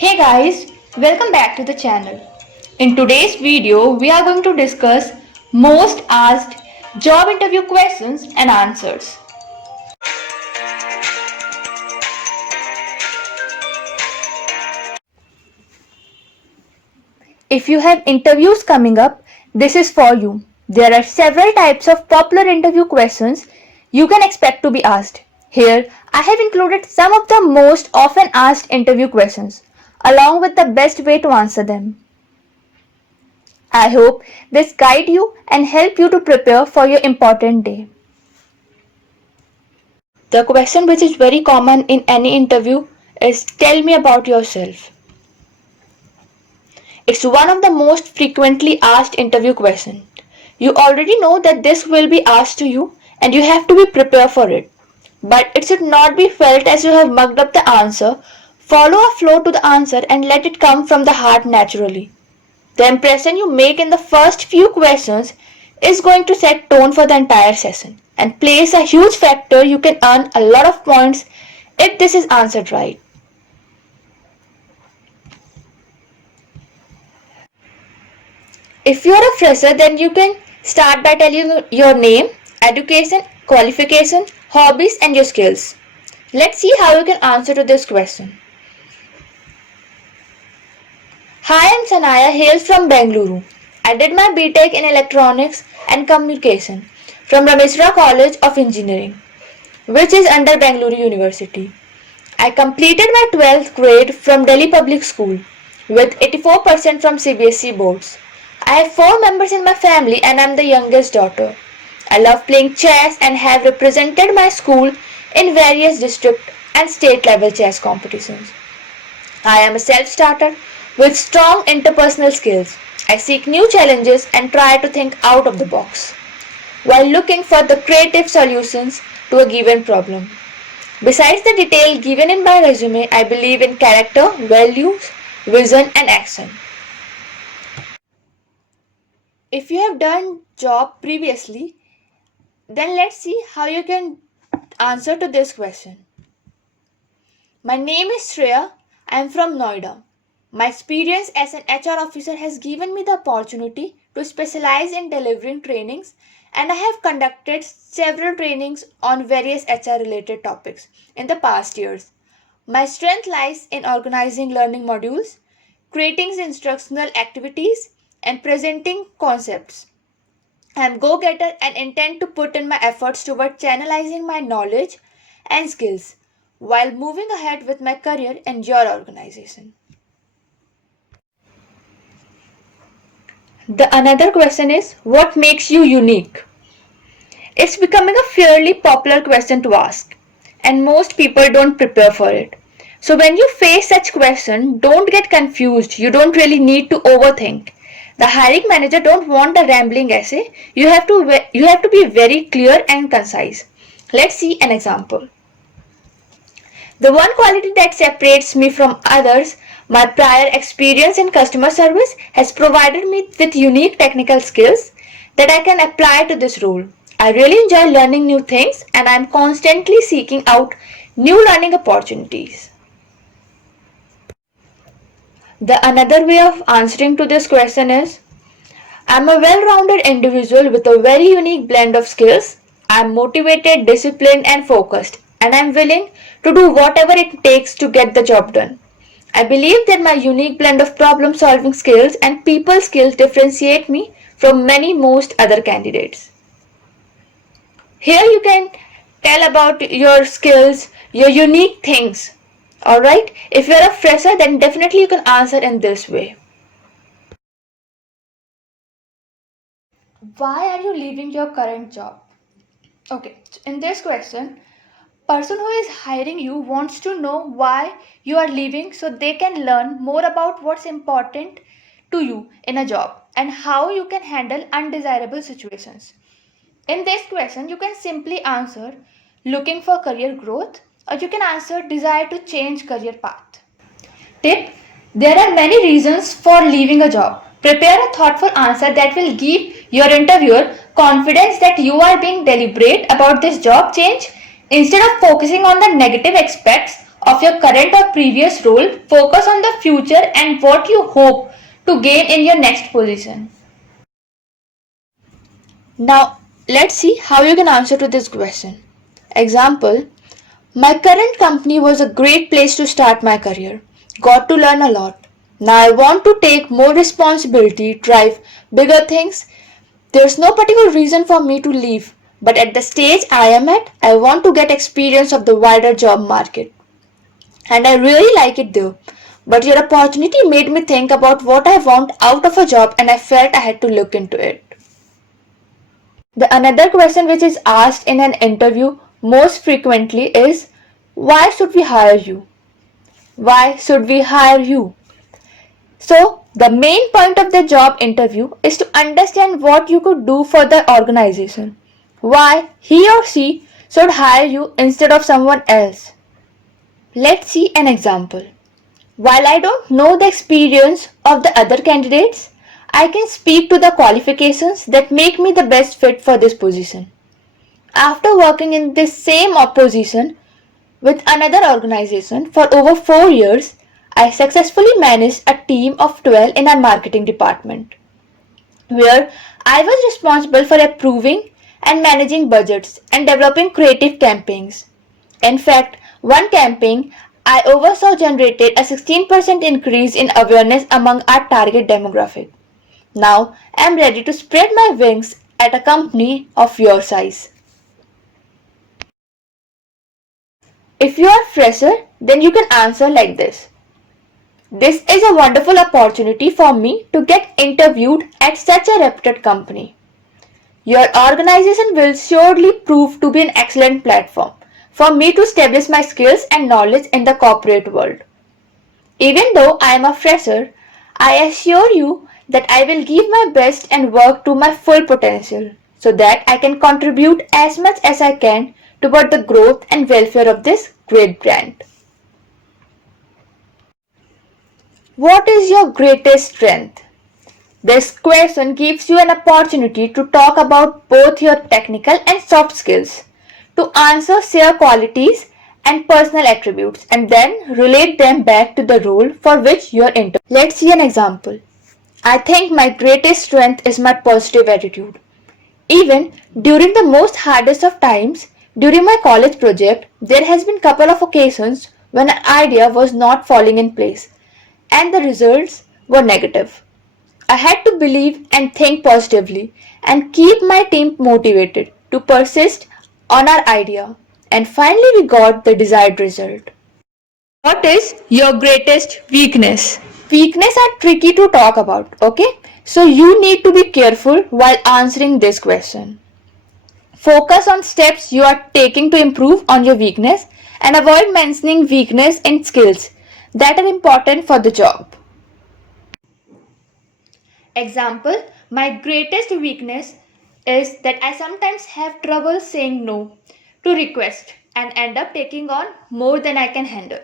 Hey guys, welcome back to the channel. In today's video, we are going to discuss most asked job interview questions and answers. If you have interviews coming up, this is for you. There are several types of popular interview questions you can expect to be asked. Here, I have included some of the most often asked interview questions, along with the best way to answer them. I hope this guide you and help you to prepare for your important day. The question which is very common in any interview is tell me about yourself. It's one of the most frequently asked interview questions. You already know that this will be asked to you and you have to be prepared for it. But it should not be felt as you have mugged up the answer. Follow a flow to the answer and let it come from the heart naturally. The impression you make in the first few questions is going to set tone for the entire session and plays a huge factor. You can earn a lot of points if this is answered right. If you are a fresher, then you can start by telling your name, education, qualification, hobbies and your skills. Let's see how you can answer to this question. Hi, I'm Sanaya, hails from Bengaluru. I did my BTech in Electronics and Communication from Rameswara College of Engineering, which is under Bengaluru University. I completed my 12th grade from Delhi Public School with 84% from CBSE boards. I have 4 members in my family and I'm the youngest daughter. I love playing chess and have represented my school in various district and state level chess competitions. I am a self-starter with strong interpersonal skills. I seek new challenges and try to think out of the box while looking for the creative solutions to a given problem. Besides the detail given in my resume, I believe in character, values, vision and action. If you have done job previously, then let's see how you can answer to this question. My name is Shreya. I am from Noida. My experience as an HR officer has given me the opportunity to specialize in delivering trainings, and I have conducted several trainings on various HR related topics in the past years. My strength lies in organizing learning modules, creating instructional activities, and presenting concepts. I am go-getter and intend to put in my efforts toward channelizing my knowledge and skills while moving ahead with my career in your organization. The another question is what makes you unique? It's becoming a fairly popular question to ask and most people don't prepare for it. So when you face such question, don't get confused. You don't really need to overthink. The hiring manager don't want a rambling essay. You have to be very clear and concise. Let's see an example. The one quality that separates me from others, my prior experience in customer service, has provided me with unique technical skills that I can apply to this role. I really enjoy learning new things and I am constantly seeking out new learning opportunities. The another way of answering to this question is I'm a well-rounded individual with a very unique blend of skills. I'm motivated, disciplined and focused and I'm willing to do whatever it takes to get the job done. I believe that my unique blend of problem solving skills and people skills differentiate me from many most other candidates. Here you can tell about your skills, your unique things. Alright, if you're a fresher then definitely you can answer in this way. Why are you leaving your current job? Okay, so in this question, person who is hiring you wants to know why you are leaving so they can learn more about what's important to you in a job and how you can handle undesirable situations. In this question, you can simply answer looking for career growth or you can answer desire to change career path. Tip: there are many reasons for leaving a job. Prepare a thoughtful answer that will give your interviewer confidence that you are being deliberate about this job change. Instead of focusing on the negative aspects, of your current or previous role. Focus on the future and what you hope to gain in your next position. Now, let's see how you can answer to this question. Example: my current company was a great place to start my career. Got to learn a lot. Now I want to take more responsibility, drive bigger things. There's no particular reason for me to leave, but at the stage I am at, I want to get experience of the wider job market. And I really like it there. But your opportunity made me think about what I want out of a job and I felt I had to look into it. The another question which is asked in an interview most frequently is, why should we hire you? Why should we hire you? So, the main point of the job interview is to understand what you could do for the organization. Why he or she should hire you instead of someone else. Let's see an example. While I don't know the experience of the other candidates, I can speak to the qualifications that make me the best fit for this position. After working in this same position with another organization for over 4 years, I successfully managed a team of 12 in our marketing department, where I was responsible for approving and managing budgets and developing creative campaigns. In fact, one campaign I oversaw generated a 16% increase in awareness among our target demographic. Now I am ready to spread my wings at a company of your size. If you are fresher, then you can answer like this. This is a wonderful opportunity for me to get interviewed at such a reputed company. Your organization will surely prove to be an excellent platform for me to establish my skills and knowledge in the corporate world. Even though I am a fresher, I assure you that I will give my best and work to my full potential so that I can contribute as much as I can toward the growth and welfare of this great brand. What is your greatest strength? This question gives you an opportunity to talk about both your technical and soft skills, to answer share qualities and personal attributes, and then relate them back to the role for which you are interviewed. Let's see an example. I think my greatest strength is my positive attitude. Even during the most hardest of times, during my college project, there has been couple of occasions when an idea was not falling in place and the results were negative. I had to believe and think positively and keep my team motivated to persist on our idea, and finally we got the desired result. What is your greatest weakness? Weakness are tricky to talk about, okay? So you need to be careful while answering this question. Focus on steps you are taking to improve on your weakness and avoid mentioning weakness in skills that are important for the job. Example, my greatest weakness is that I sometimes have trouble saying no to requests and end up taking on more than I can handle.